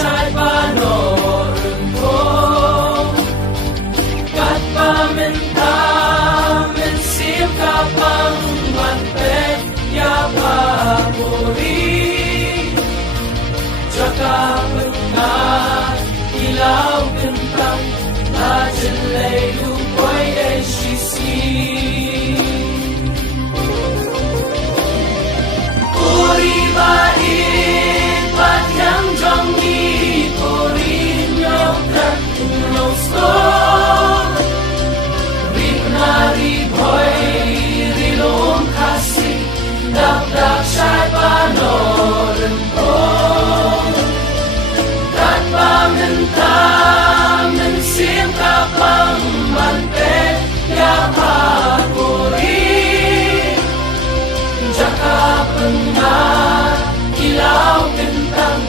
sya'y panorin ko. Kat pamintamin siyang kapang manpet ya papuri. Jaka pengat ilaw bintang Lajan layu boy ay sisi. Puri bait pat yang jongi puri nyok dan nosko. Rinari boy rilong kasih dak sya'y panorin ko. Kat pamintamin siyang kapang manpet ya papuri. Jaka pengat ilaw bintang